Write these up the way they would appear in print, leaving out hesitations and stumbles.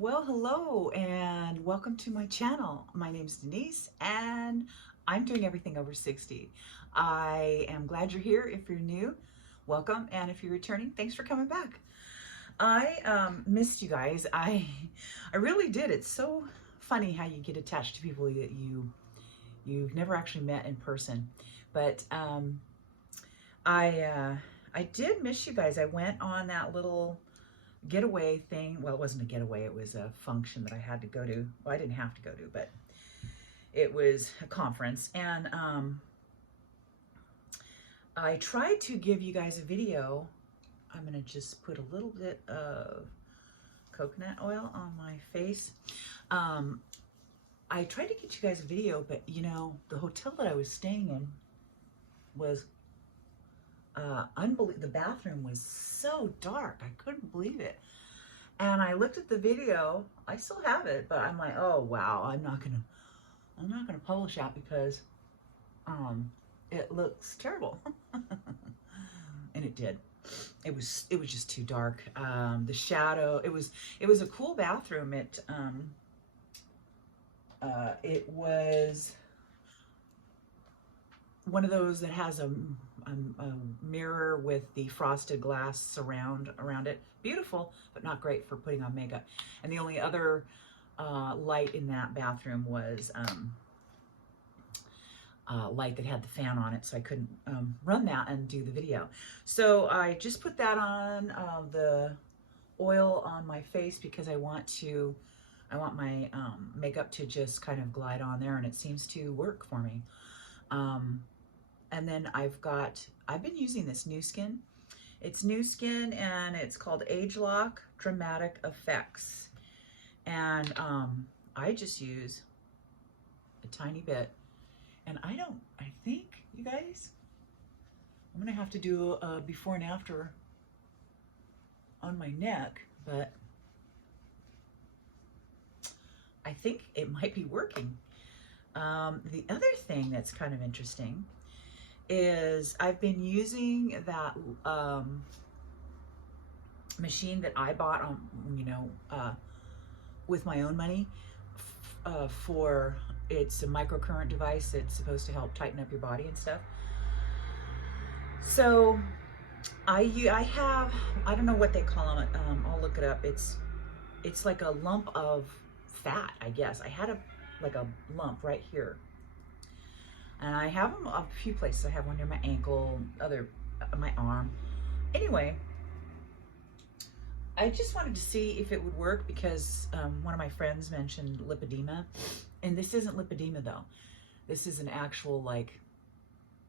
Well, hello and welcome to my channel. My name is Denise and I'm doing everything over 60. I am glad you're here. If you're new, welcome. And if you're returning, thanks for coming back. I missed you guys. I really did. It's so funny how you get attached to people that you've never actually met in person. But I I did miss you guys. I went on that little getaway thing. Well, it wasn't a getaway, it was a function that I had to go to. Well, I didn't have to go to, but it was a conference. And I tried to give you guys a video. I'm gonna just put a little bit of coconut oil on my face. I tried to get you guys a video, but you know, the hotel that I was staying in was unbelievable. The bathroom was so dark, I couldn't believe it. And I looked at the video. I still have it, but I'm like, oh wow, I'm not gonna publish that because it looks terrible. And it did. It was just too dark. The shadow. It was a cool bathroom. It was one of those that has a mirror with the frosted glass surround around it. Beautiful, but not great for putting on makeup. And the only other light in that bathroom was light that had the fan on it, so I couldn't run that and do the video. So I just put that on the oil on my face because I want my makeup to just kind of glide on there, and it seems to work for me. And then I've been using this new skin. It's new skin and it's called Age Lock Dramatic Effects. And I just use a tiny bit. And I think, you guys, I'm gonna have to do a before and after on my neck, but I think it might be working. The other thing that's kind of interesting is I've been using that machine that I bought on, with my own money for, it's a microcurrent device. It's supposed to help tighten up your body and stuff. So I have, I don't know what they call them. I'll look it up. It's like a lump of fat, I guess. I had like a lump right here. And I have them a few places. I have one near my ankle, my arm. Anyway, I just wanted to see if it would work because one of my friends mentioned lipedema. And this isn't lipedema though. This is an actual like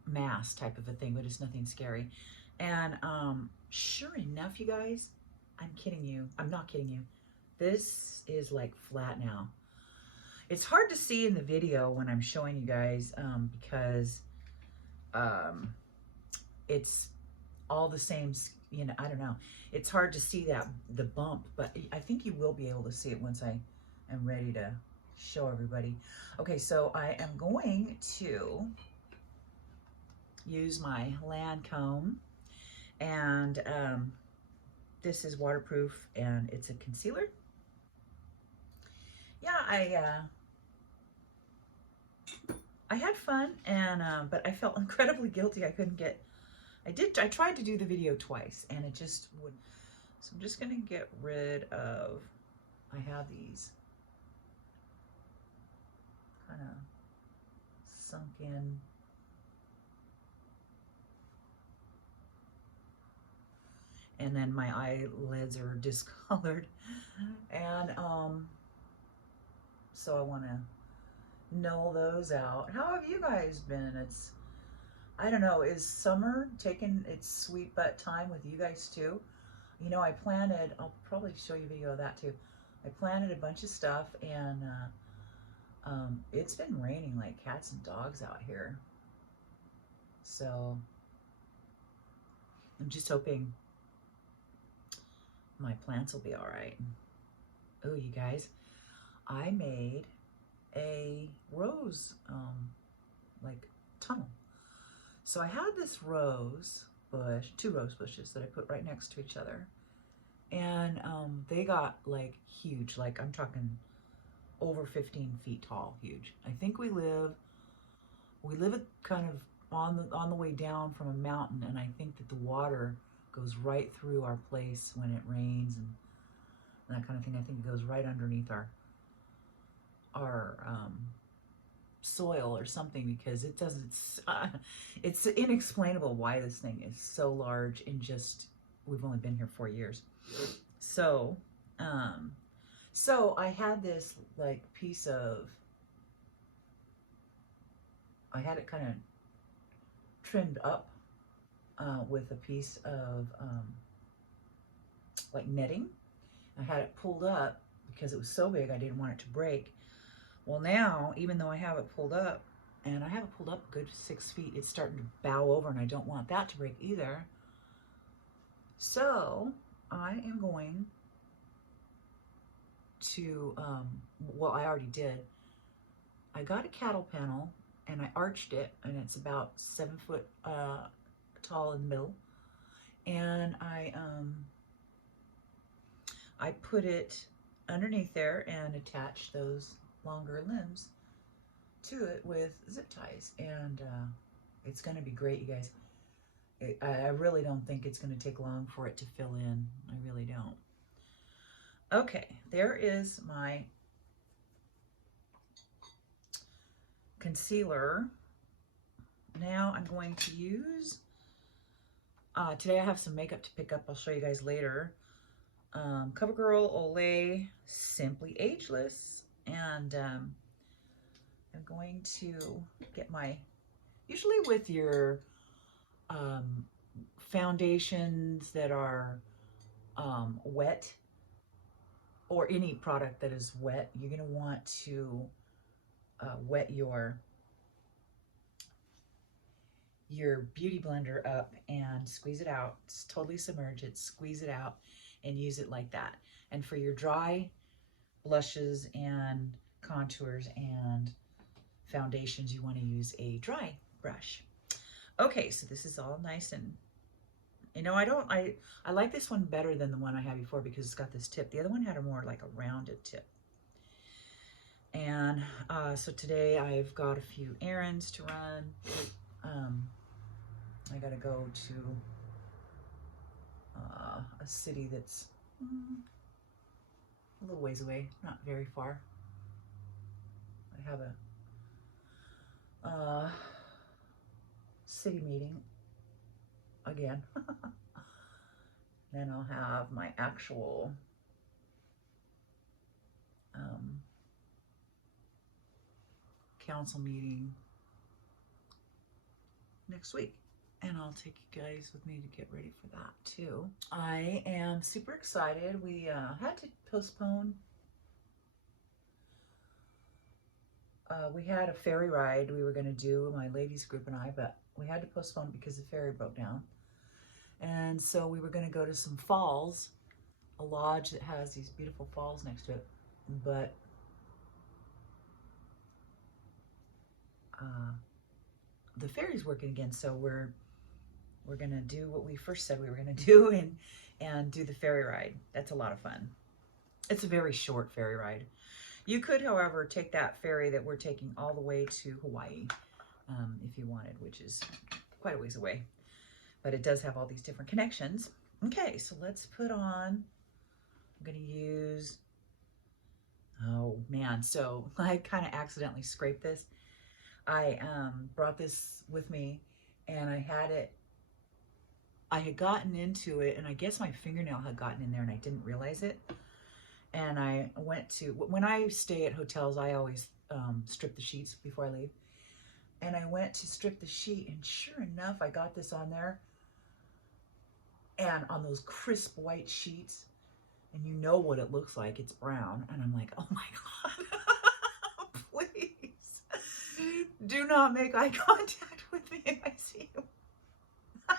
mass type of a thing, but it's nothing scary. And sure enough, you guys, I'm kidding you. I'm not kidding you. This is like flat now. It's hard to see in the video when I'm showing you guys because it's all the same, you know, I don't know. It's hard to see the bump, but I think you will be able to see it once I am ready to show everybody. Okay, so I am going to use my Lancome, and this is waterproof and it's a concealer. Yeah, I had fun, and but I felt incredibly guilty. I tried to do the video twice and it just wouldn't. So I'm just gonna get rid of, I have these kind of sunk in. And then my eyelids are discolored. And so I want to null those out. How have you guys been? I don't know, is summer taking its sweet butt time with you guys too? You know, I'll probably show you a video of that too. I planted a bunch of stuff, and it's been raining like cats and dogs out here. So I'm just hoping my plants will be all right. Oh, you guys, I made a rose like tunnel. So I had this rose bush, two rose bushes that I put right next to each other, And they got like huge, like I'm talking over 15 feet tall, huge. I think we live at kind of on the way down from a mountain, and I think that the water goes right through our place when it rains and that kind of thing. I think it goes right underneath our soil or something, because it doesn't. It's inexplainable why this thing is so large in just, we've only been here 4 years. So, so I had this like piece of, I had it kind of trimmed up with a piece of like netting. I had it pulled up because it was so big I didn't want it to break. Well, now, even though I have it pulled up, and I have it pulled up a good 6 feet, it's starting to bow over, and I don't want that to break either. So I am going to, well, I already did. I got a cattle panel and I arched it, and it's about 7 foot tall in the middle. And I put it underneath there and attached those longer limbs to it with zip ties. And it's going to be great, you guys. I really don't think it's going to take long for it to fill in. I really don't. Okay, there is my concealer. Now I'm going to use, today I have some makeup to pick up. I'll show you guys later. CoverGirl Olay Simply Ageless. And I'm going to get my, usually with your foundations that are wet, or any product that is wet, you're going to want to wet your beauty blender up and squeeze it out. It's totally submerge it, squeeze it out, and use it like that. And for your dry blushes and contours and foundations, you want to use a dry brush. Okay, so this is all nice, and you know, I like this one better than the one I had before because it's got this tip. The other one had a more like a rounded tip. And so today I've got a few errands to run. I gotta go to a city that's a little ways away, not very far. I have a city meeting again. Then I'll have my actual council meeting next week, and I'll take you guys with me to get ready for that too. I am super excited. We had to postpone. We had a ferry ride we were going to do, my ladies group and I, but we had to postpone it because the ferry broke down. And so we were going to go to some falls, a lodge that has these beautiful falls next to it, but the ferry's working again, so we're going to do what we first said we were going to do, and do the ferry ride. That's a lot of fun. It's a very short ferry ride. You could, however, take that ferry that we're taking all the way to Hawaii if you wanted, which is quite a ways away. But it does have all these different connections. Okay, so let's put on, I'm going to use, oh man, so I kind of accidentally scraped this. I brought this with me, and I had gotten into it, and I guess my fingernail had gotten in there and I didn't realize it. And I went to, when I stay at hotels, I always strip the sheets before I leave. And I went to strip the sheet, and sure enough, I got this on there. And on those crisp white sheets, and you know what it looks like, it's brown. And I'm like, oh my God, please do not make eye contact with me if I see you. I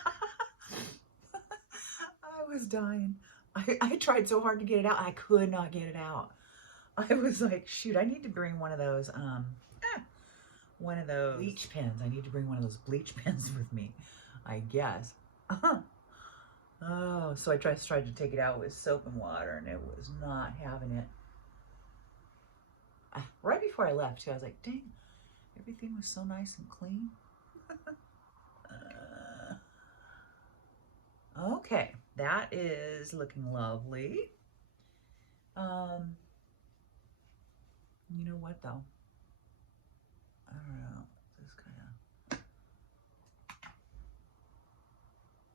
was dying. I tried so hard to get it out. I could not get it out. I was like, shoot, I need to bring one of those bleach pens. I need to bring one of those bleach pens with me, I guess. Oh, so I tried to take it out with soap and water, and it was not having it. Right before I left, too, I was like, dang, everything was so nice and clean. Okay, that is looking lovely. You know what, though? I don't know. This kind of,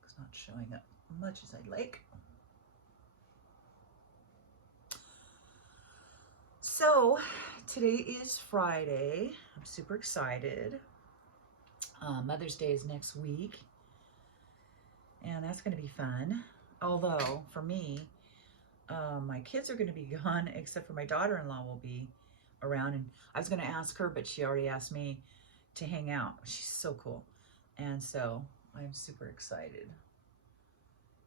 it's not showing up much as I'd like. So today is Friday. I'm super excited. Mother's Day is next week, and that's going to be fun. Although for me, my kids are going to be gone, except for my daughter-in-law will be around. And I was going to ask her, but she already asked me to hang out. She's so cool, and so I'm super excited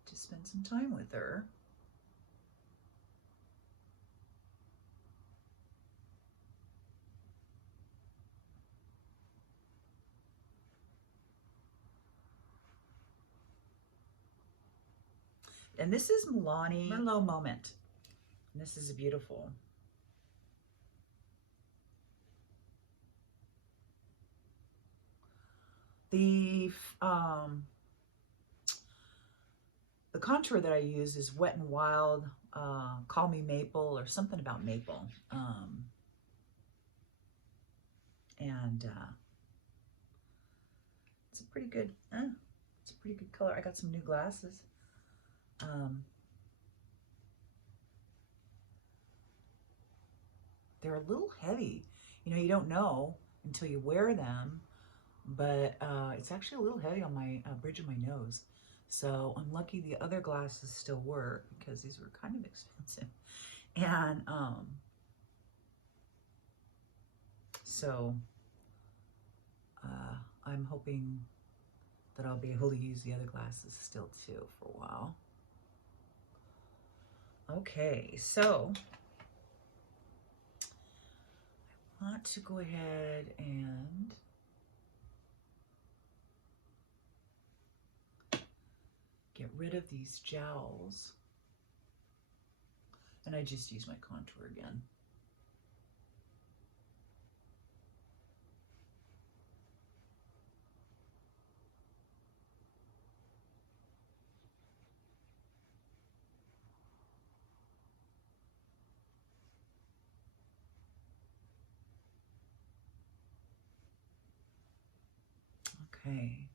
to spend some time with her. And this is Milani Merlot Moment. And this is beautiful. The contour that I use is Wet and Wild, Call Me Maple, or something about maple. And it's a pretty good, it's a pretty good color. I got some new glasses. They're a little heavy. You know, you don't know until you wear them, but it's actually a little heavy on my bridge of my nose. So I'm lucky the other glasses still work because these were kind of expensive. And so I'm hoping that I'll be able to use the other glasses still too for a while. Okay, so I want to go ahead and get rid of these jowls. And I just use my contour again. Okay,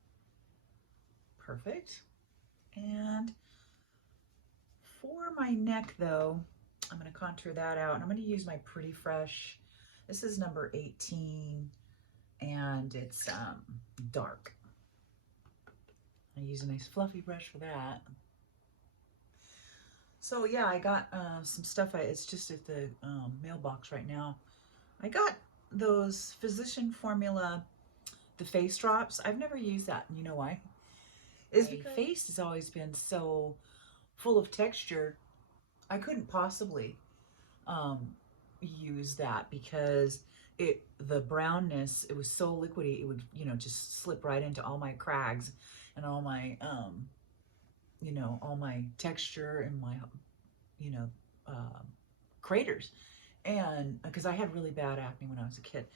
perfect. And for my neck though, I'm going to contour that out, and I'm going to use my Pretty Fresh. This is number 18, and it's dark. I use a nice fluffy brush for that. So yeah, I got some stuff. It's just at the mailbox right now. I got those Physician Formula, the face drops. I've never used that, and you know why? Is because my face has always been so full of texture. I couldn't possibly use that because the brownness, it was so liquidy, it would, you know, just slip right into all my crags and all my you know, all my texture and my, you know, craters. And because I had really bad acne when I was a kid,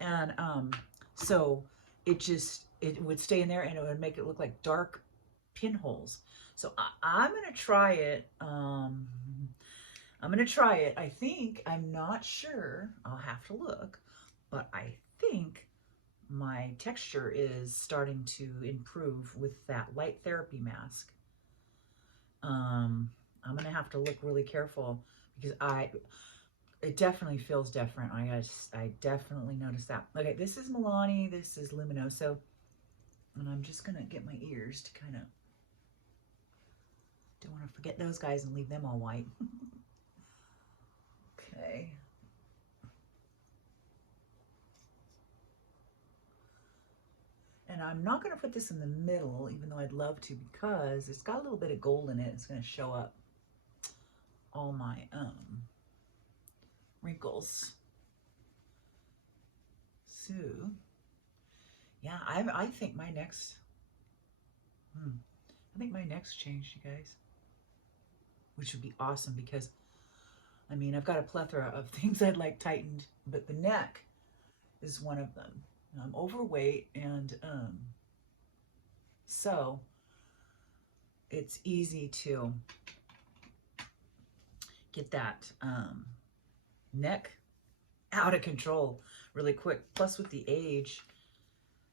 and so it would stay in there, and it would make it look like dark pinholes. So I'm gonna try it. I'm gonna try it. I think, I'm not sure, I'll have to look, but I think my texture is starting to improve with that light therapy mask. I'm gonna have to look really careful because it definitely feels different. I definitely noticed that. Okay, this is Milani, this is Luminoso, and I'm just gonna get my ears to kind of, don't want to forget those guys and leave them all white. Okay. And I'm not going to put this in the middle, even though I'd love to, because it's got a little bit of gold in it. It's going to show up all my wrinkles. So, yeah, I think my next I think my neck's changed, you guys, which would be awesome because, I mean, I've got a plethora of things I'd like tightened, but the neck is one of them. I'm overweight, and so it's easy to get that neck out of control really quick, plus with the age.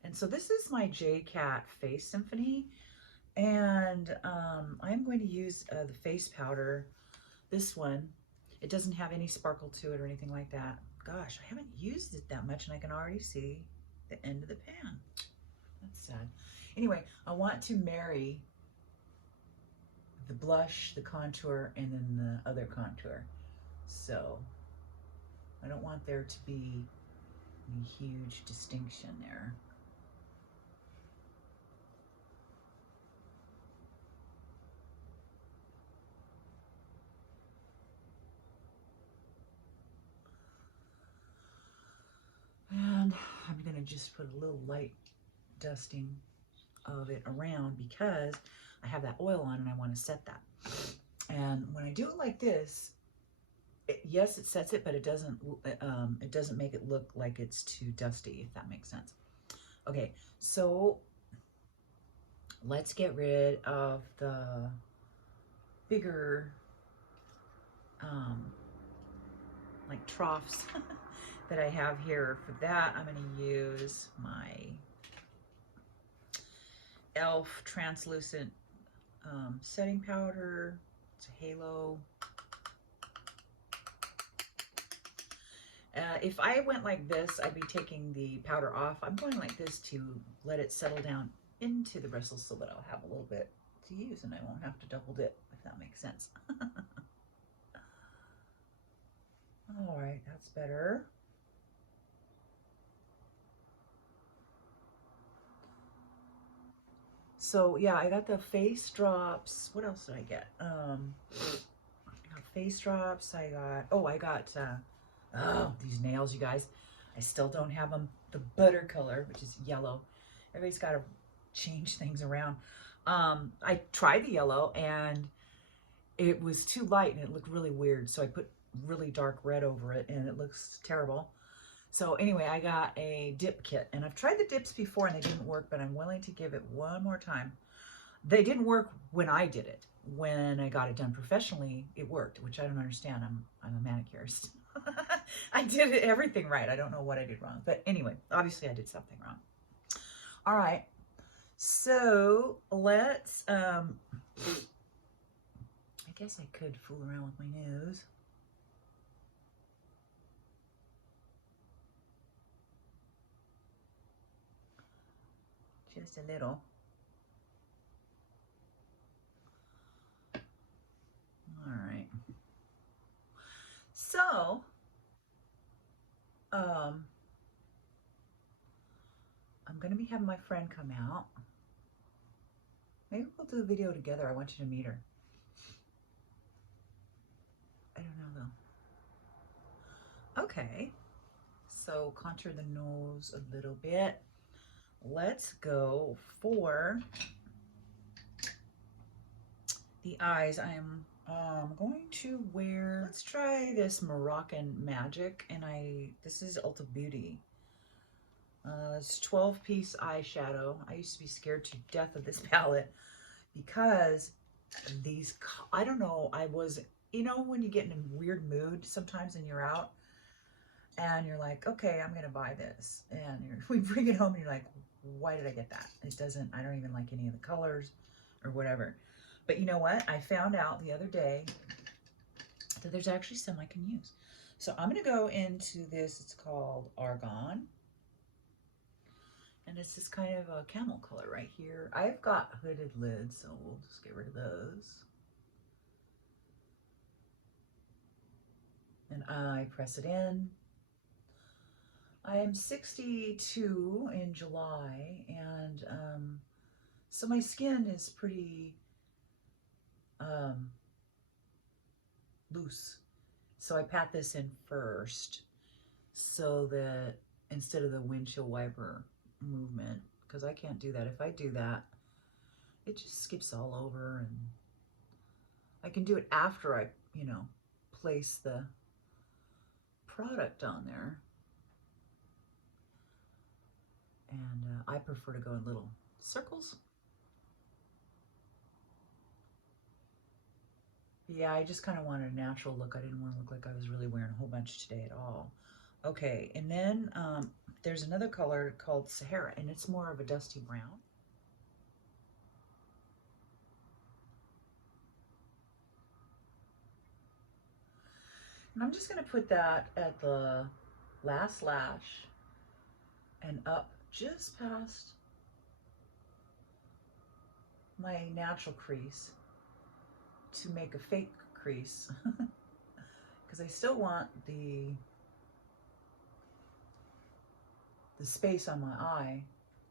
And so this is my J-Cat Face Symphony, and I'm going to use the face powder, this one. It doesn't have any sparkle to it or anything like that. Gosh, I haven't used it that much, and I can already see the end of the pan. That's sad. Anyway, I want to marry the blush, the contour, and then the other contour. So I don't want there to be any huge distinction there. And I'm gonna just put a little light dusting of it around because I have that oil on and I want to set that. And when I do it like this, yes, it sets it, but it doesn't make it look like it's too dusty, if that makes sense. Okay, so let's get rid of the bigger like troughs that I have here. For that, I'm going to use my e.l.f. translucent setting powder. It's a halo. If I went like this, I'd be taking the powder off. I'm going like this to let it settle down into the bristles so that I'll have a little bit to use and I won't have to double dip, if that makes sense. All right, that's better. So yeah, I got the face drops. What else did I get? I got face drops. I got these nails, you guys. I still don't have them the butter color, which is yellow. Everybody's got to change things around. I tried the yellow and it was too light and it looked really weird. So I put really dark red over it and it looks terrible. So anyway, I got a dip kit, and I've tried the dips before and they didn't work, but I'm willing to give it one more time. They didn't work when I did it. When I got it done professionally, it worked, which I don't understand. I'm a manicurist. I did everything right. I don't know what I did wrong. But anyway, obviously I did something wrong. All right. So let's, I guess I could fool around with my nose. Just a little. All right. So, I'm going to be having my friend come out. Maybe we'll do a video together. I want you to meet her. I don't know though. Okay. So contour the nose a little bit. Let's go for the eyes. I'm going to wear, let's try this Moroccan Magic, and this is Ulta Beauty. It's 12-piece eyeshadow. I used to be scared to death of this palette because these, I don't know, you know, when you get in a weird mood sometimes and you're out and you're like, okay, I'm gonna buy this, and we bring it home and you're like, why did I get that? I don't even like any of the colors or whatever. But you know what? I found out the other day that there's actually some I can use. So I'm gonna go into this, it's called Argan. And it's this kind of a camel color right here. I've got hooded lids, so we'll just get rid of those. And I press it in. I am 62 in July, and so my skin is pretty loose. So I pat this in first so that instead of the windshield wiper movement, because I can't do that. If I do that, it just skips all over, and I can do it after I, you know, place the product on there. And I prefer to go in little circles. But yeah, I just kind of wanted a natural look. I didn't want to look like I was really wearing a whole bunch today at all. Okay, and then there's another color called Sahara, and it's more of a dusty brown. And I'm just going to put that at the last lash and up just past my natural crease to make a fake crease because I still want the space on my eye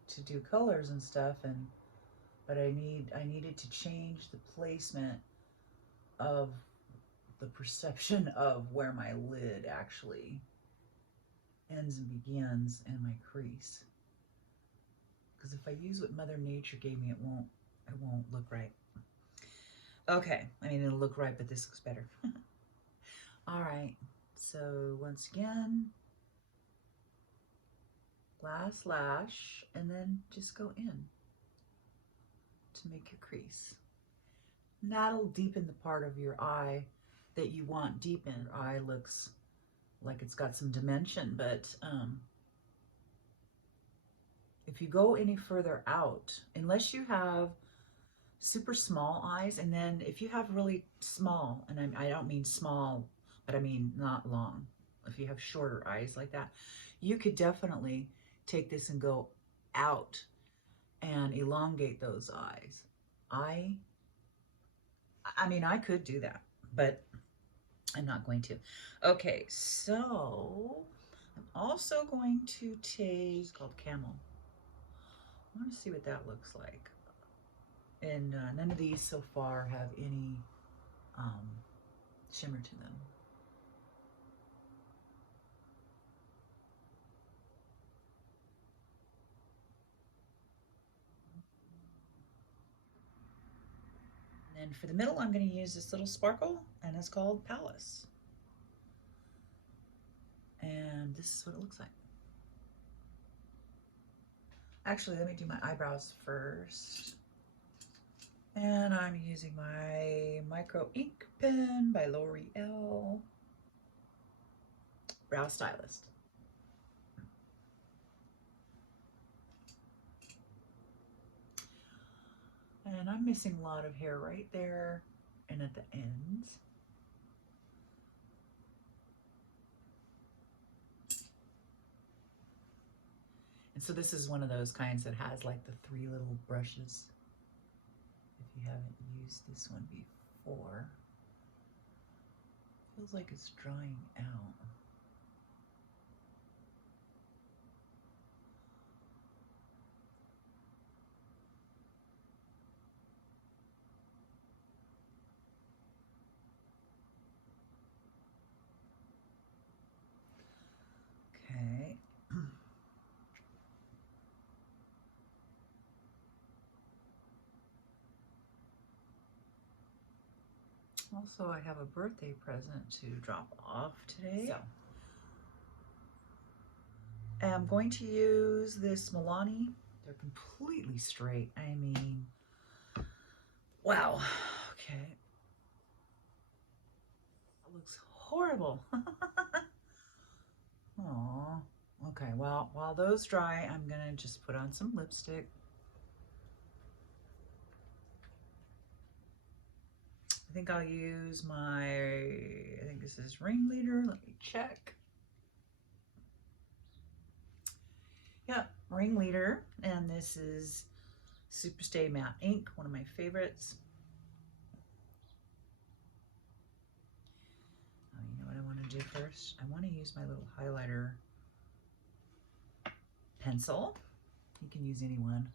to do colors and stuff, and but I needed to change the placement of the perception of where my lid actually ends and begins and my crease. Because if I use what Mother Nature gave me, it won't look right. Okay, I mean, it'll look right, but this looks better. All right, so once again, last lash, and then just go in to make your crease. And that'll deepen the part of your eye that you want deepened. Your eye looks like it's got some dimension, but if you go any further out, unless you have super small eyes, and then if you have really small, and I don't mean small, but I mean not long, if you have shorter eyes like that, you could definitely take this and go out and elongate those eyes. I mean, I could do that, but I'm not going to. Okay, so I'm also going to take, it's called Camel. I want to see what that looks like. And none of these so far have any shimmer to them. And then for the middle, I'm going to use this little sparkle, and it's called Palace. And this is what it looks like. Actually, let me do my eyebrows first. And I'm using my micro ink pen by L'Oreal Brow Stylist. And I'm missing a lot of hair right there and at the ends. And so this is one of those kinds that has like the 3 little brushes. If you haven't used this one before, feels like it's drying out. Okay. Also, I have a birthday present to drop off today. So, I'm going to use this Milani. They're completely straight. I mean, wow. Okay. That looks horrible. Aw. Okay, well, while those dry, I'm gonna just put on some lipstick. I think I'll use I think this is Ringleader. Let me check. Yep, Ringleader. And this is Superstay Matte Ink, one of my favorites. Oh, you know what I want to do first? I want to use my little highlighter pencil. You can use any one.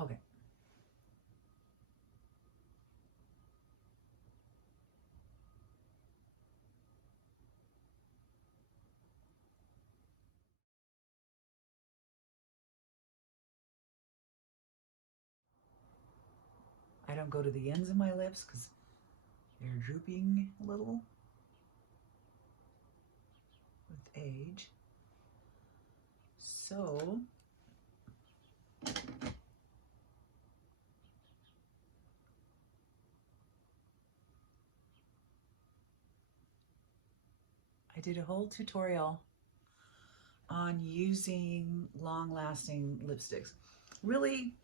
Okay. I don't go to the ends of my lips because they're drooping a little with age. So I did a whole tutorial on using long-lasting lipsticks. Really,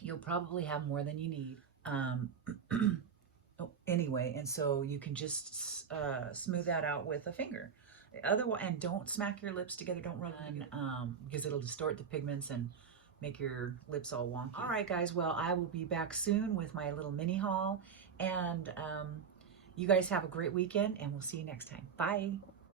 you'll probably have more than you need. Anyway, and so you can just smooth that out with a finger. Otherwise, and don't smack your lips together. Don't rub them because it'll distort the pigments and make your lips all wonky. All right, guys. Well, I will be back soon with my little mini haul, and you guys have a great weekend, and we'll see you next time. Bye.